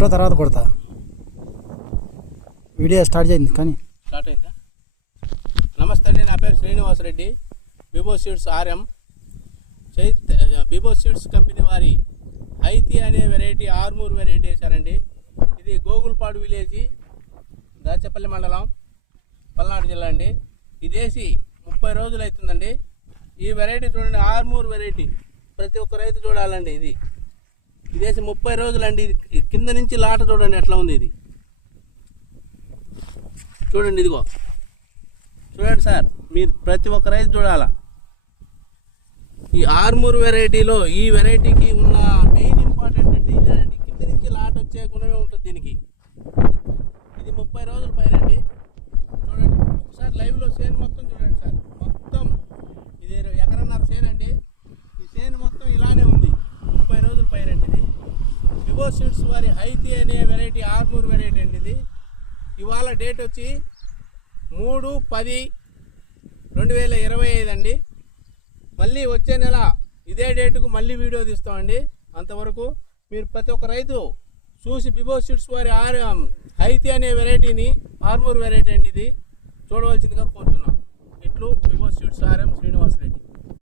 Photo తర్వాత కొడతా. Video start అయింది కానీ స్టార్ట్ అయిందా? నమస్తే అండి, నా పేరు Srinivasa Reddy, Bibo seeds RM. Bibo seeds company వారి హైతి అనే వెరైటీ, ఆర్మూర్ వెరైటీ వేశారండి. ఇది గోగుల్పాడు విలేజ్, దాచేపల్లి మండలం, పల్నాడు జిల్లా అండి. ఇది వేసి 30 రోజులు అవుతుందండి. ఈ వెరైటీ చూడండి, ఆర్మూర్ వెరైటీ, ప్రతి ఒక్క రైతు చూడాలండి. ఇది వేసి 30 రోజులు అండి. ఇది కింద నుంచి లాట చూడండి ఎట్లా ఉంది. ఇది చూడండి, ఇదిగో చూడండి సార్, మీరు ప్రతి ఒక్క రైతు చూడాలా. ఈ ఆర్మూర్ వెరైటీలో ఈ వెరైటీకి ఉన్న మెయిన్ ఇంపార్టెంట్ అంటే ఇదేనండి, కింద నుంచి లాట వచ్చే గుణమే ఉంటుంది దీనికి. ఇది 30 రోజుల పైన అండి. చూడండి ఒకసారి లైవ్లో సేను మొత్తం చూడండి సార్. మొత్తం ఇది ఎకరన్నర సేను అండి. ఈ సేను మొత్తం ఇలానే ఉంది, 30 రోజుల పైన అండి. ఇది బిబో సీడ్స్ వారి హైతి అనే వెరైటీ, ఆర్మూర్ వెరైటీ అండి. ఇది ఇవాళ డేట్ వచ్చి 3/10/2025 అండి. మళ్ళీ వచ్చే నెల ఇదే డేటుకు మళ్ళీ వీడియో తీస్తామండి. అంతవరకు మీరు ప్రతి ఒక్క రైతు చూసి బిబో సీడ్స్ వారి హైతి అనే వెరైటీని, ఆర్మూర్ వెరైటీ అండి, ఇది చూడవలసిందిగా కోరుతున్నాం. ఇట్లు బిబో సీడ్స్ ఆర్ఎం శ్రీనివాసరెడ్డి.